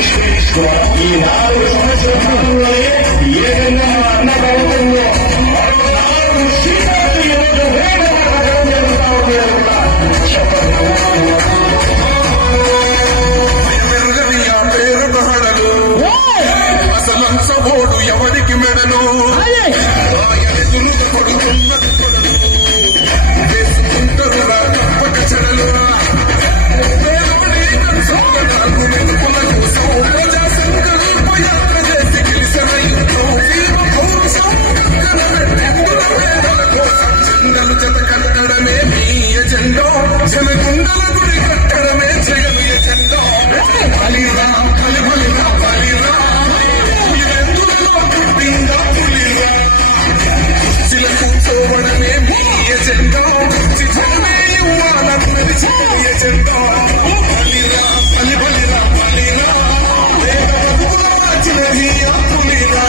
ఈ 4 సంవత్సరాలలో ఏ విధంగా అన్నదవుతుందో మరో 4 సీట్లు ఈరోజు వేగం జరుగుతా ఉంది చెప్పండి. అసలంచబోడు ఎవరికి మెడలు వేసుకుంటారు చెడలు చెండలు జత కట్టడమే మీ ఎజెండో జనగుండల గుడి కట్టడమే జగలు ఎజెండో బలిరా బలి బలిరా బలిరా ఇవెందులలో పుట్టిందా పులిరా చిల కూర్చోవడమే మీ ఎజెండో చిజమే ఇవ్వాలన్నది చిన్న ఎజెండో బలిరా బలి బలిరా బలిరా వేద బతుకుల మార్చినది ఆ పులిరా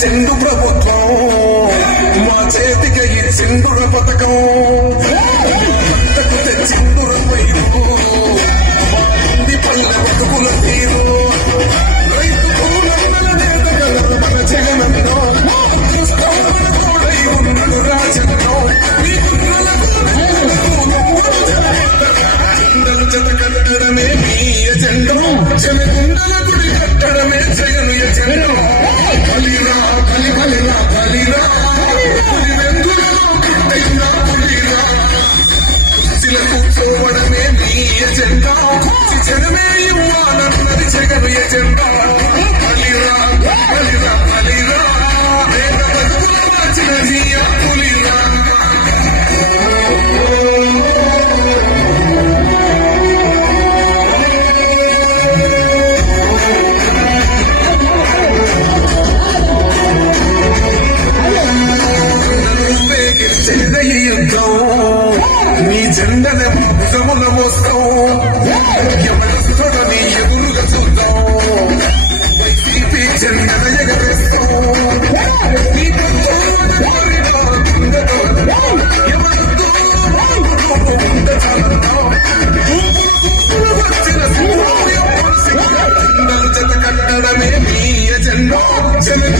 చెండు ప్రభుత్వం మా చేతికి చెండుర పథకం తెచ్చిండుర వైపు మా ఇంటి పల్లె బతుకుల తీరు రైతుకు మన జగనన్నో తోడై ఉన్నాడు రాజన్నో జత కట్టడమే మీ ఎజెండో జనగుండల గుడి కట్టడమే జగను ఎజెండో బలిరా బలి బలిరా బలిరా వెందులలో పుట్టిన పులిరా చిల కూర్చోవడమే మీ ఎజెండా జనమే ఇవ్వాలన్నది జగను ఎజెండా బలిరా బలిరా బలిరా వేద బతుకుల మార్చినది ఆ పులిరా యుద్ధం నీ జెండనే భుజముల మోస్తాం